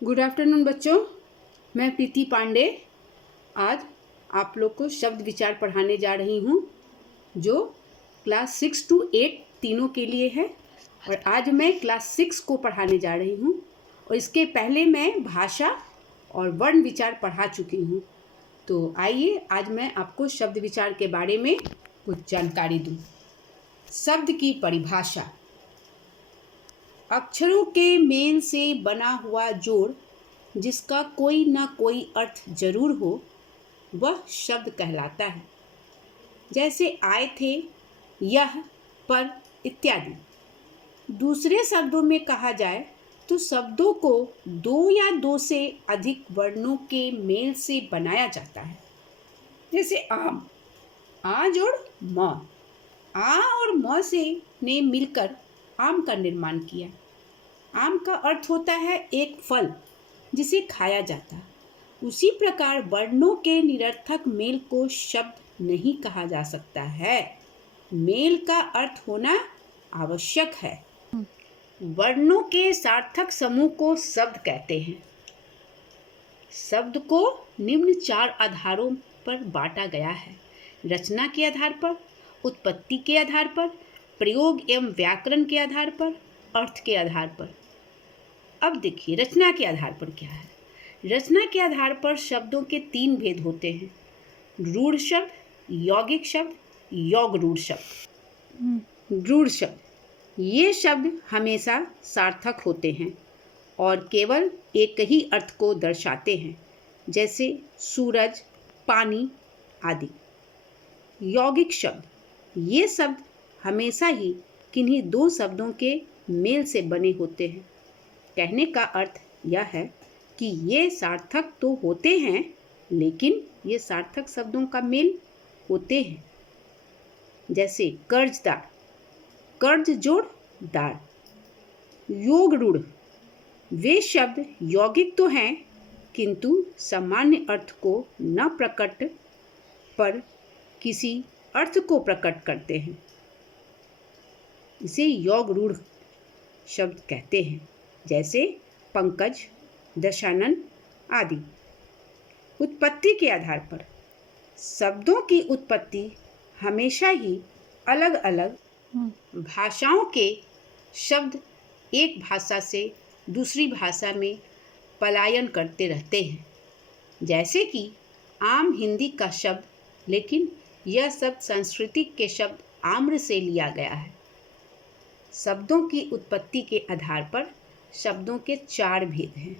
Good afternoon बच्चों, मैं प्रीति पांडे आज आप लोग को शब्द विचार पढ़ाने जा रही हूँ जो क्लास 6 to 8 तीनों के लिए है। और आज मैं क्लास 6 को पढ़ाने जा रही हूँ और इसके पहले मैं भाषा और वर्ण विचार पढ़ा चुकी हूँ। तो आइए आज मैं आपको शब्द विचार के बारे में कुछ जानकारी दूँ। शब्द की परिभाषा: अक्षरों के मेल से बना हुआ जोड़ जिसका कोई ना कोई अर्थ जरूर हो वह शब्द कहलाता है। जैसे आए थे, यह, पर इत्यादि। दूसरे शब्दों में कहा जाए तो शब्दों को दो या दो से अधिक वर्णों के मेल से बनाया जाता है। जैसे आम, आ जोड़ म, आ और म से ने मिलकर आम का निर्माण किया। आम का अर्थ होता है एक फल जिसे खाया जाता है। उसी प्रकार वर्णों के निरर्थक मेल को शब्द नहीं कहा जा सकता है। मेल का अर्थ होना आवश्यक है। वर्णों के सार्थक समूह को शब्द कहते हैं। शब्द को निम्न 4 आधारों पर बांटा गया है: रचना के आधार पर, उत्पत्ति के आधार पर, प्रयोग एवं व्याकरण के आधार पर, अर्थ के आधार पर। अब देखिए रचना के आधार पर क्या है। रचना के आधार पर शब्दों के 3 भेद होते हैं: रूढ़ शब्द, यौगिक शब्द, योग रूढ़ शब्द। रूढ़ शब्द ये शब्द हमेशा सार्थक होते हैं और केवल एक ही अर्थ को दर्शाते हैं, जैसे सूरज, पानी आदि। यौगिक शब्द ये शब्द हमेशा ही किन्हीं 2 शब्दों के मेल से बने होते हैं। कहने का अर्थ यह है कि ये सार्थक तो होते हैं लेकिन ये सार्थक शब्दों का मेल होते हैं। जैसे कर्जदार, कर्ज जोड़ दार। योग रूढ़ वे शब्द यौगिक तो हैं किंतु सामान्य अर्थ को न प्रकट पर किसी अर्थ को प्रकट करते हैं। इसे योग रूढ़ शब्द कहते हैं, जैसे पंकज, दशानन आदि। उत्पत्ति के आधार पर शब्दों की उत्पत्ति हमेशा ही अलग अलग भाषाओं के शब्द एक भाषा से दूसरी भाषा में पलायन करते रहते हैं। जैसे कि आम हिंदी का शब्द, लेकिन यह शब्द संस्कृत के शब्द आम्र से लिया गया है। शब्दों की उत्पत्ति के आधार पर शब्दों के 4 भेद हैं: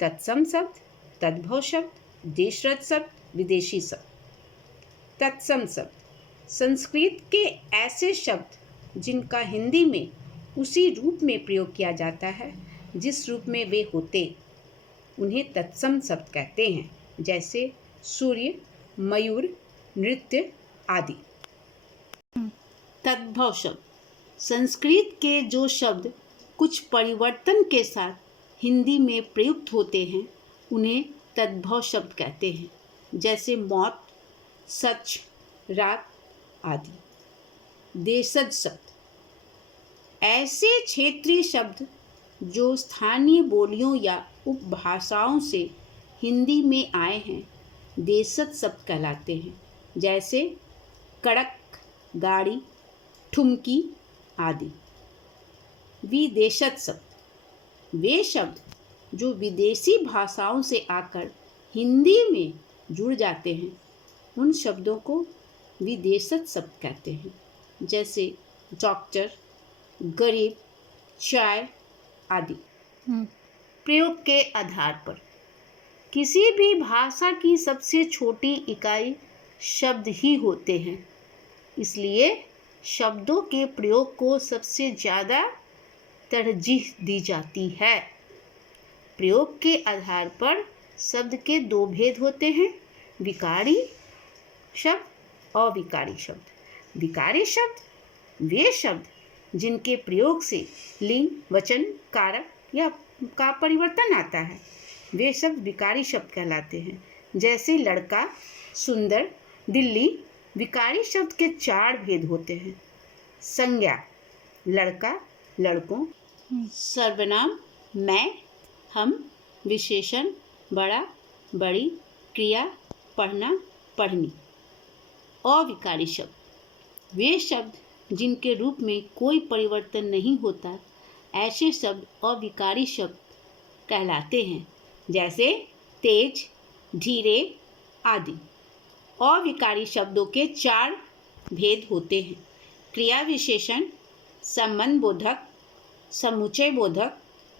तत्सम शब्द, तद्भव शब्द, देशरत शब्द, विदेशी शब्द। तत्सम शब्द संस्कृत के ऐसे शब्द जिनका हिंदी में उसी रूप में प्रयोग किया जाता है जिस रूप में वे होते, उन्हें तत्सम शब्द कहते हैं। जैसे सूर्य, मयूर, नृत्य आदि। तद्भव शब्द संस्कृत के जो शब्द कुछ परिवर्तन के साथ हिंदी में प्रयुक्त होते हैं उन्हें तद्भव शब्द कहते हैं। जैसे मौत, सच, रात आदि। देशज शब्द ऐसे क्षेत्रीय शब्द जो स्थानीय बोलियों या उपभाषाओं से हिंदी में आए हैं देशज शब्द कहलाते हैं। जैसे कड़क, गाड़ी, ठुमकी आदि। विदेशज शब्द वे शब्द जो विदेशी भाषाओं से आकर हिंदी में जुड़ जाते हैं, उन शब्दों को विदेशज शब्द कहते हैं। जैसे डॉक्टर, गरीब, चाय आदि। प्रयोग के आधार पर किसी भी भाषा की सबसे छोटी इकाई शब्द ही होते हैं, इसलिए शब्दों के प्रयोग को सबसे ज़्यादा तरजीह दी जाती है। प्रयोग के आधार पर शब्द के 2 भेद होते हैं: विकारी शब्द, अविकारी शब्द। विकारी शब्द वे शब्द जिनके प्रयोग से लिंग, वचन, कारक या का परिवर्तन आता है, वे शब्द विकारी शब्द कहलाते हैं। जैसे लड़का, सुंदर, दिल्ली। विकारी शब्द के 4 भेद होते हैं: संज्ञा लड़का, लड़कों, सर्वनाम मैं, हम, विशेषण बड़ा, बड़ी, क्रिया पढ़ना, पढ़नी। अविकारी शब्द वे शब्द जिनके रूप में कोई परिवर्तन नहीं होता, ऐसे शब्द अविकारी शब्द कहलाते हैं, जैसे तेज, धीरे आदि। अविकारी शब्दों के 4 भेद होते हैं: क्रिया विशेषण, संबंध बोधक, समुच्चय बोधक,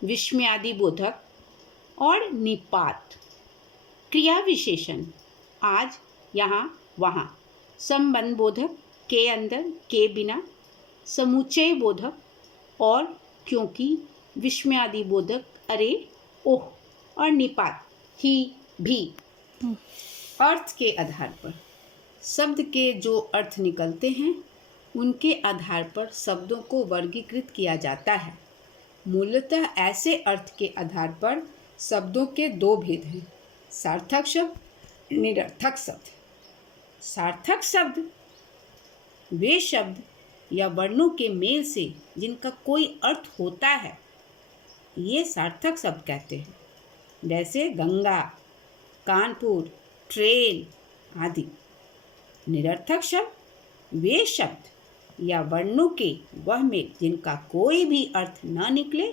विस्मयादि बोधक और निपात। क्रिया विशेषण आज, यहाँ, वहाँ। संबंध बोधक के अंदर, के बिना। समुच्चय बोधक और, क्योंकि। विस्मयादि बोधक अरे, ओह और निपात ही, भी। अर्थ के आधार पर शब्द के जो अर्थ निकलते हैं उनके आधार पर शब्दों को वर्गीकृत किया जाता है। मूलतः ऐसे अर्थ के आधार पर शब्दों के 2 भेद हैं: सार्थक शब्द, निरर्थक शब्द। सार्थक शब्द वे शब्द या वर्णों के मेल से जिनका कोई अर्थ होता है, ये सार्थक शब्द कहते हैं, जैसे गंगा, कानपुर, ट्रेन आदि। निरर्थक शब्द वे शब्द या वर्णों के वह मेल जिनका कोई भी अर्थ न निकले,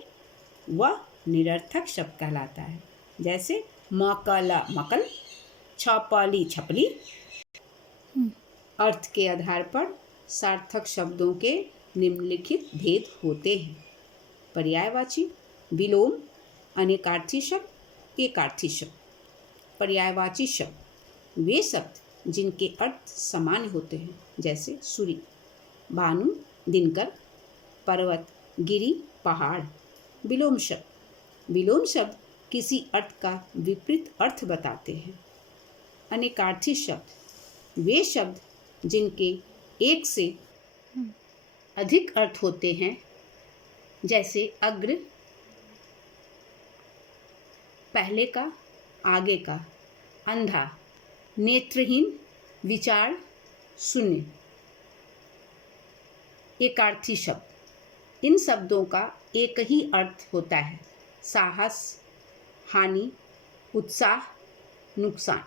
वह निरर्थक शब्द कहलाता है, जैसे मकला मकल, छपली छपली। अर्थ के आधार पर सार्थक शब्दों के निम्नलिखित भेद होते हैं: पर्यायवाची, विलोम, अनेकार्थी शब्द, एकार्थी शब्द। पर्यायवाची शब्द वे शब्द जिनके अर्थ समान होते हैं, जैसे सूर्य, भानु, दिनकर, पर्वत, गिरी, पहाड़। विलोम शब्द किसी अर्थ का विपरीत अर्थ बताते हैं। अनेकार्थी शब्द वे शब्द जिनके एक से अधिक अर्थ होते हैं, जैसे अग्र, पहले का, आगे का, अंधा, नेत्रहीन, विचार, शून्य। एकार्थी शब्द इन शब्दों का एक ही अर्थ होता है: साहस, हानि, उत्साह, नुकसान।